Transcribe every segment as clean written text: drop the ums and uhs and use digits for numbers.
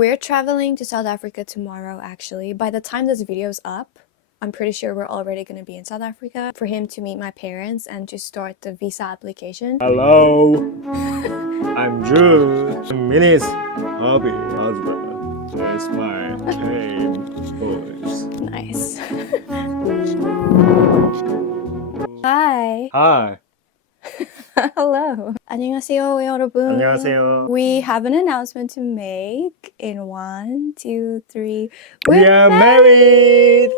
We're traveling to South Africa tomorrow, actually. By the time this video's up, I'm pretty sure we're already going to be in South Africa for him to meet my parents and to start the visa application. Hello, I'm Jude. Minnie's hobby husband. It's my game voice. Nice. Hi. Hi. Hello. 안녕하세요, 여러분. 안녕하세요. We have an announcement to make in 1, 2, 3. We are married.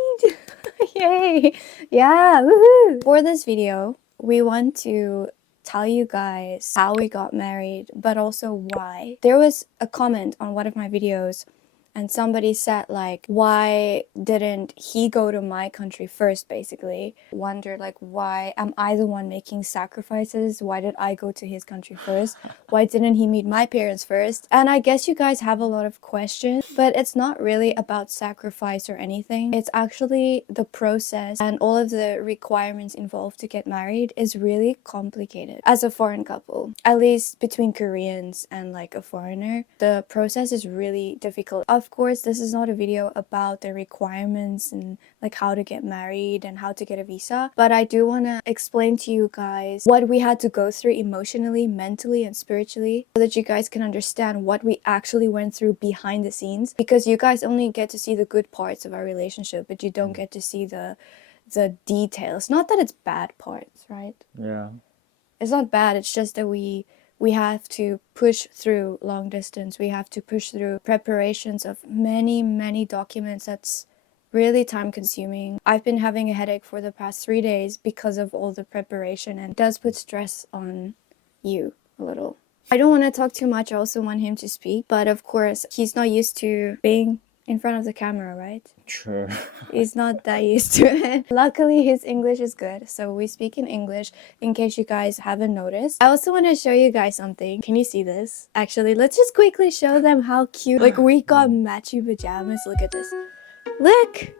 Yay! Yeah, woohoo! For this video, we want to tell you guys how we got married, but also why. There was a comment on one of my videos and somebody said like, why didn't he go to my country first, basically? Wondered like, why am I the one making sacrifices? Why did I go to his country first? Why didn't he meet my parents first? And I guess you guys have a lot of questions, but it's not really about sacrifice or anything. It's actually the process, and all of the requirements involved to get married is really complicated. As a foreign couple, at least between Koreans and like a foreigner, the process is really difficult. Of course, this is not a video about the requirements and like how to get married and how to get a visa, but I do want to explain to you guys what we had to go through emotionally, mentally, and spiritually, so that you guys can understand what we actually went through behind the scenes, because you guys only get to see the good parts of our relationship, but you don't get to see the details. Not that it's bad parts, right? Yeah. It's not bad, it's just that we have to push through long distance. We have to push through preparations of many documents. That's really time consuming. I've been having a headache for the past 3 days because of all the preparation, and it does put stress on you a little. I don't want to talk too much. I also want him to speak, but of course he's not used to being in front of the camera, right? Sure. He's not that used to it. Luckily, his English is good, so we speak in English in case you guys haven't noticed. I also want to show you guys something. Can you see this? Actually, let's just quickly show them how cute. Like, we got matchy pajamas. Look at this. Look!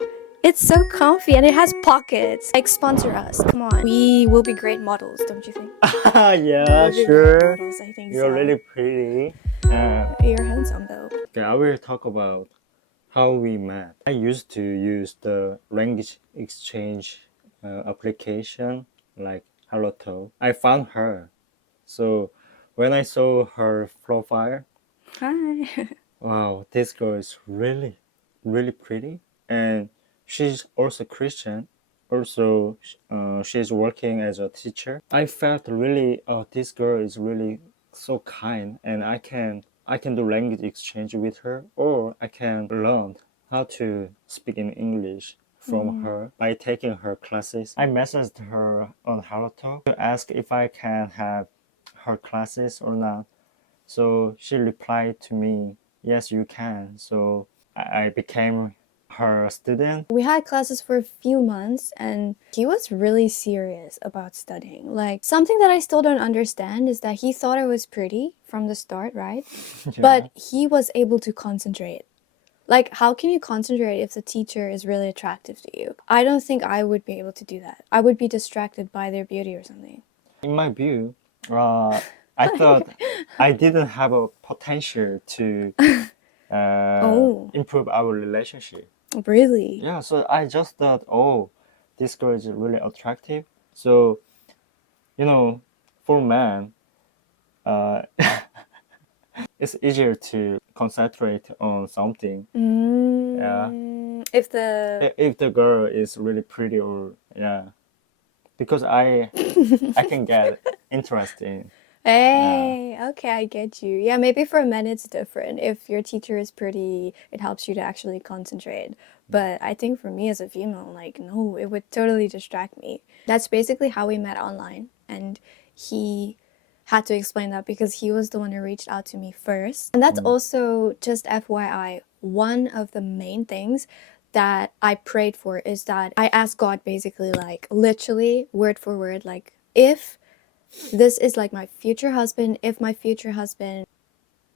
It's so comfy and it has pockets. Like, sponsor us. Come on. We will be great models, don't you think? Yeah, We'll be sure. great models, I think You're so. really pretty. You're handsome, though. Okay, I will talk about how we met. I used to use the language exchange application like Hello. I found her. So when I saw her profile, Hi. wow, this girl is really pretty. And she's also Christian. Also, she's working as a teacher. I felt really, this girl is really so kind, and I can do language exchange with her, or I can learn how to speak in English from her by taking her classes. I messaged her on HelloTalk to ask if I can have her classes or not. So she replied to me, yes, you can. So I became her student. We had classes for a few months and he was really serious about studying. Like, something that I still don't understand is that he thought I was pretty from the start, right? Yeah. But he was able to concentrate. Like, how can you concentrate if the teacher is really attractive to you? I don't think I would be able to do that. I would be distracted by their beauty or something. In my view, I thought I didn't have a potential to improve our relationship. Really? Yeah, so I just thought, oh, this girl is really attractive. So, you know, for men, it's easier to concentrate on something. Yeah. If the girl is really pretty, or yeah, because I can get interest in. Hey, okay, I get you. Yeah, maybe for men it's different. If your teacher is pretty, it helps you to actually concentrate. But I think for me as a female, like, no, it would totally distract me. That's basically how we met online. And he had to explain that because he was the one who reached out to me first. And that's also, just FYI, one of the main things that I prayed for is that I asked God basically, like, literally, word for word, like, if this is like my future husband, if my future husband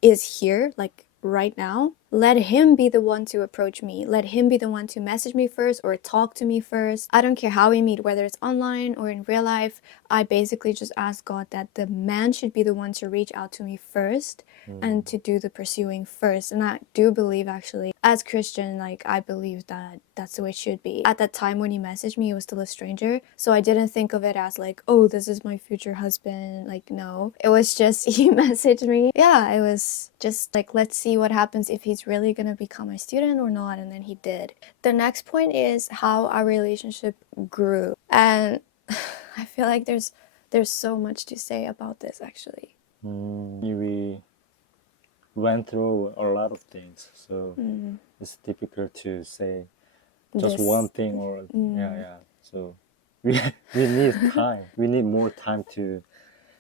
is here, like right now, let him be the one to approach me. Let him be the one to message me first or talk to me first. I don't care how we meet, whether it's online or in real life. I basically just ask God that the man should be the one to reach out to me first and to do the pursuing first. And I do believe, actually, as Christian, like, I believe that that's the way it should be. At that time when he messaged me, he was still a stranger, so I didn't think of it as like, oh, this is my future husband. Like, no, it was just he messaged me. Yeah, it was just like, let's see what happens, if he's really gonna become my student or not. And then he did. The next point is how our relationship grew, and I feel like there's so much to say about this, actually. We went through a lot of things, so it's difficult to say just one thing or yeah. So we need time. We need more time to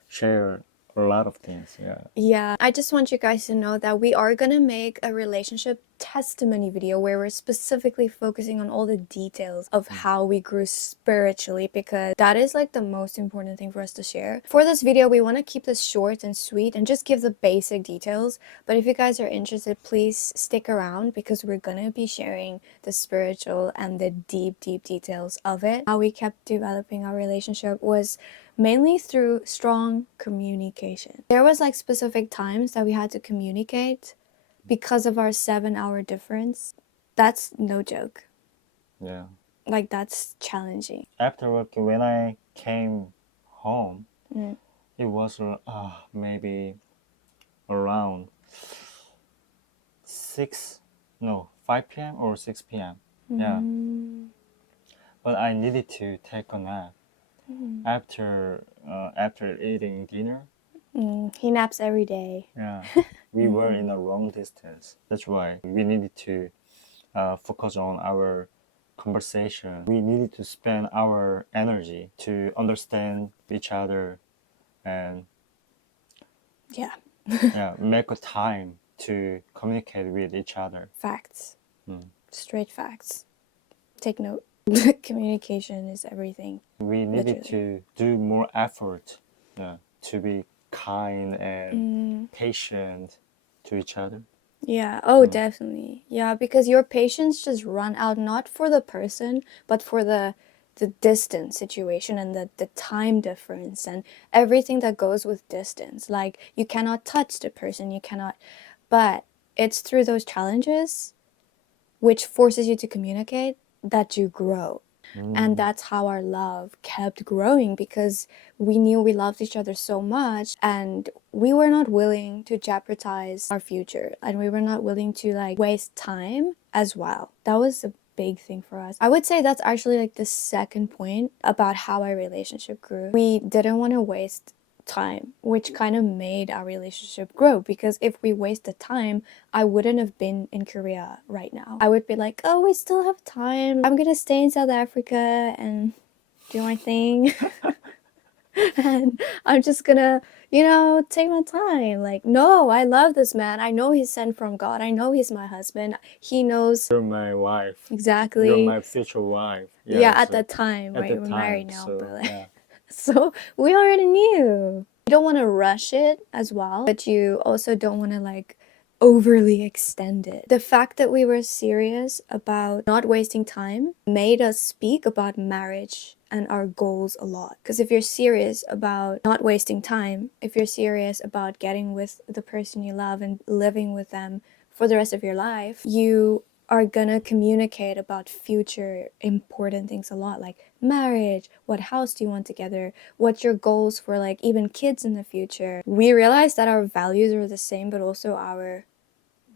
share a lot of things. Yeah, I just want you guys to know that we are gonna make a relationship testimony video where we're specifically focusing on all the details of how we grew spiritually, because that is like the most important thing for us to share. For this video, we want to keep this short and sweet and just give the basic details. But if you guys are interested, please stick around, because we're gonna be sharing the spiritual and the deep details of it. How we kept developing our relationship was mainly through strong communication. There was like specific times that we had to communicate because of our 7-hour difference. That's no joke. Yeah. Like, that's challenging. After work, when I came home, it was maybe around 5 p.m. or 6 p.m. Yeah. But I needed to take a nap after eating dinner. He naps every day. Yeah. We were in a long distance. That's why we needed to focus on our conversation. We needed to spend our energy to understand each other and make a time to communicate with each other. Facts. Straight facts. Take note. Communication is everything. We needed to do more effort to be kind and patient to each other. Yeah, oh, definitely. Yeah, because your patience just run out, not for the person, but for the distance situation and the time difference and everything that goes with distance. Like, you cannot touch the person, you cannot, but it's through those challenges, which forces you to communicate, that you grow. And that's how our love kept growing, because we knew we loved each other so much, and we were not willing to jeopardize our future, and we were not willing to like waste time as well. That was a big thing for us. I would say that's actually like the second point about how our relationship grew. We didn't want to waste time, which kind of made our relationship grow, because if we wasted time, I wouldn't have been in Korea right now. I would be like, oh, we still have time, I'm gonna stay in South Africa and do my thing. And I'm just gonna, take my time. Like, no, I love this man, I know he's sent from God, I know he's my husband, he knows. You're my wife. Exactly. You're my future wife. Yeah, at that time, right? We're married now, so, but like, so we already knew. You don't want to rush it as well, but you also don't want to like overly extend it. The fact that we were serious about not wasting time made us speak about marriage and our goals a lot. Because if you're serious about not wasting time, if you're serious about getting with the person you love and living with them for the rest of your life, you are gonna communicate about future important things a lot, like marriage, what house do you want together, what's your goals for like even kids in the future. We realized that our values are the same, but also our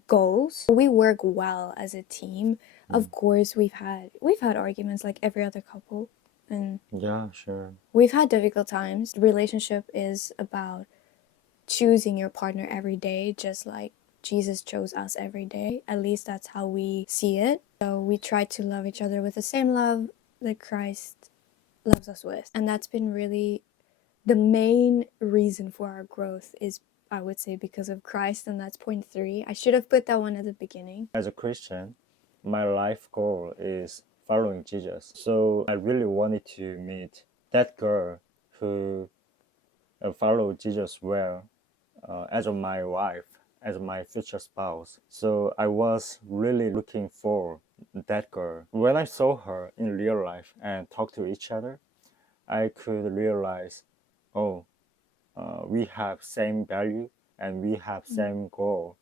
goals. We work well as a team. Of course, we've had arguments like every other couple, and yeah, sure, we've had difficult times. The relationship is about choosing your partner every day, just like Jesus chose us every day. At least that's how we see it. So we try to love each other with the same love that Christ loves us with. And that's been really the main reason for our growth, is, I would say, because of Christ. And that's point 3. I should have put that one at the beginning. As a Christian, my life goal is following Jesus. So I really wanted to meet that girl who followed Jesus well as my wife. as my future spouse. So I was really looking for that girl. When I saw her in real life and talked to each other, I could realize, oh, we have same value and we have same goal.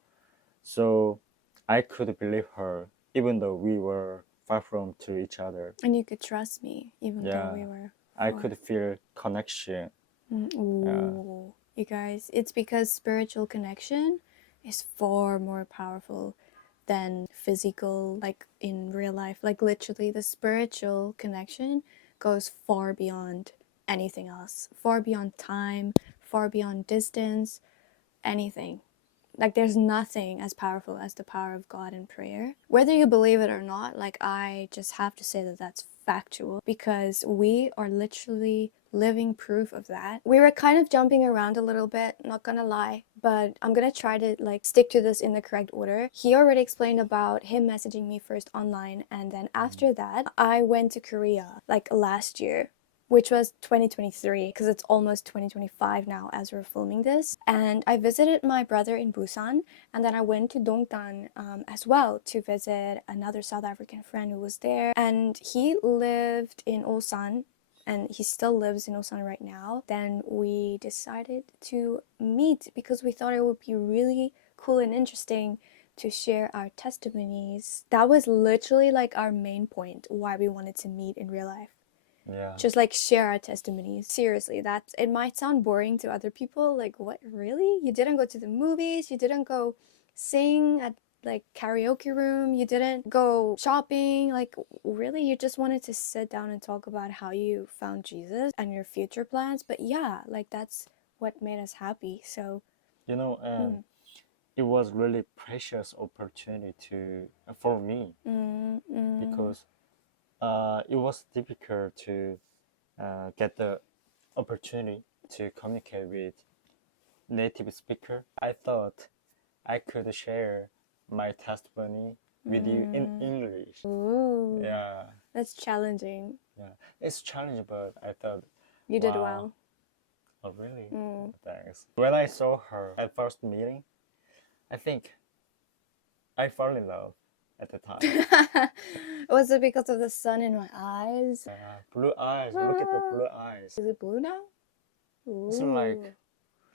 So I could believe her even though we were far from to each other. And you could trust me, even though Yeah, we were I far. could feel connection. Ooh, you guys, it's because spiritual connection is far more powerful than physical, like in real life. Like literally, the spiritual connection goes far beyond anything else, far beyond time, far beyond distance, anything. Like there's nothing as powerful as the power of God in prayer. Whether you believe it or not, like I just have to say that that's factual because we are literally living proof of that. We were kind of jumping around a little bit, not gonna lie, but I'm gonna try to like stick to this in the correct order. He already explained about him messaging me first online, and then after that I went to Korea like last year, which was 2023 because it's almost 2025 now as we're filming this. And I visited my brother in Busan, and then I went to Dongtan as well to visit another South African friend who was there. And he lived in Ulsan, and he still lives in Ulsan right now. Then we decided to meet because we thought it would be really cool and interesting to share our testimonies. That was literally like our main point why we wanted to meet in real life. Yeah. Just like share our testimonies. Seriously, that's, it might sound boring to other people. Like, what, really? You didn't go to the movies? You didn't go sing at like karaoke room? You didn't go shopping? Like, really? You just wanted to sit down and talk about how you found Jesus and your future plans? But yeah, like that's what made us happy. So, You know, and it was really precious opportunity for me because it was difficult to get the opportunity to communicate with native speaker. I thought I could share my testimony with you in English. ooh, Yeah, that's challenging. yeah. It's challenging, but I thought, You did wow, well. oh really? Thanks. When I saw her at first meeting, I think I fell in love at the time. Was it because of the sun in my eyes? Blue eyes. Look at the blue eyes. Is it blue now? It's Ooh. like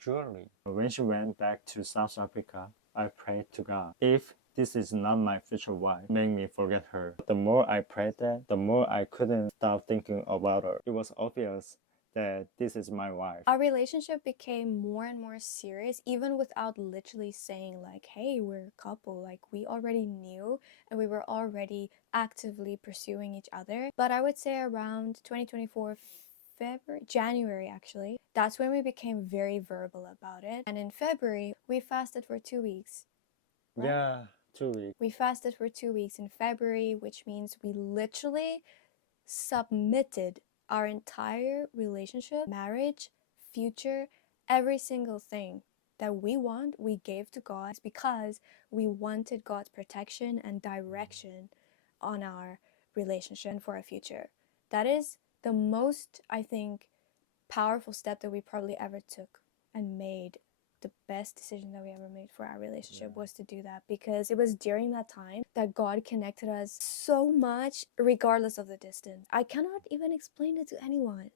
jewelry. When she went back to South Africa, I prayed to God, if this is not my future wife, make me forget her. The more I prayed that, the more I couldn't stop thinking about her. It was obvious that this is my wife. Our relationship became more and more serious, even without literally saying like, hey, we're a couple. Like we already knew and we were already actively pursuing each other. But I would say around 2024 January actually, that's when we became very verbal about it. And in February, we fasted for 2 weeks. Right? Yeah, 2 weeks. We fasted for 2 weeks in February, which means we literally submitted our entire relationship, marriage, future, every single thing that we want, we gave to God because we wanted God's protection and direction on our relationship and for our future. That is the most, I think, powerful step that we probably ever took and made. The best decision that we ever made for our relationship was to do that because it was during that time that God connected us so much regardless of the distance. I cannot even explain it to anyone.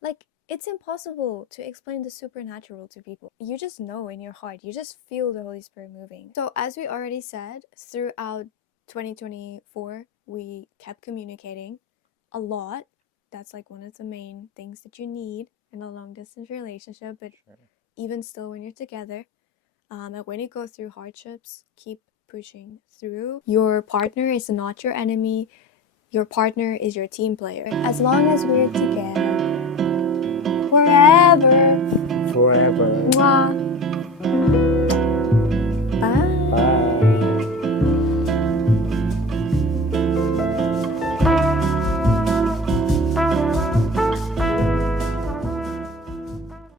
Like, it's impossible to explain the supernatural to people. You just know in your heart, you just feel the Holy Spirit moving. So as we already said, throughout 2024 we kept communicating a lot. That's like one of the main things that you need in a long distance relationship, but even still when you're together, and when you go through hardships, keep pushing through. Your partner is not your enemy. Your partner is your team player. As long as we're together, forever. Forever. Mwah.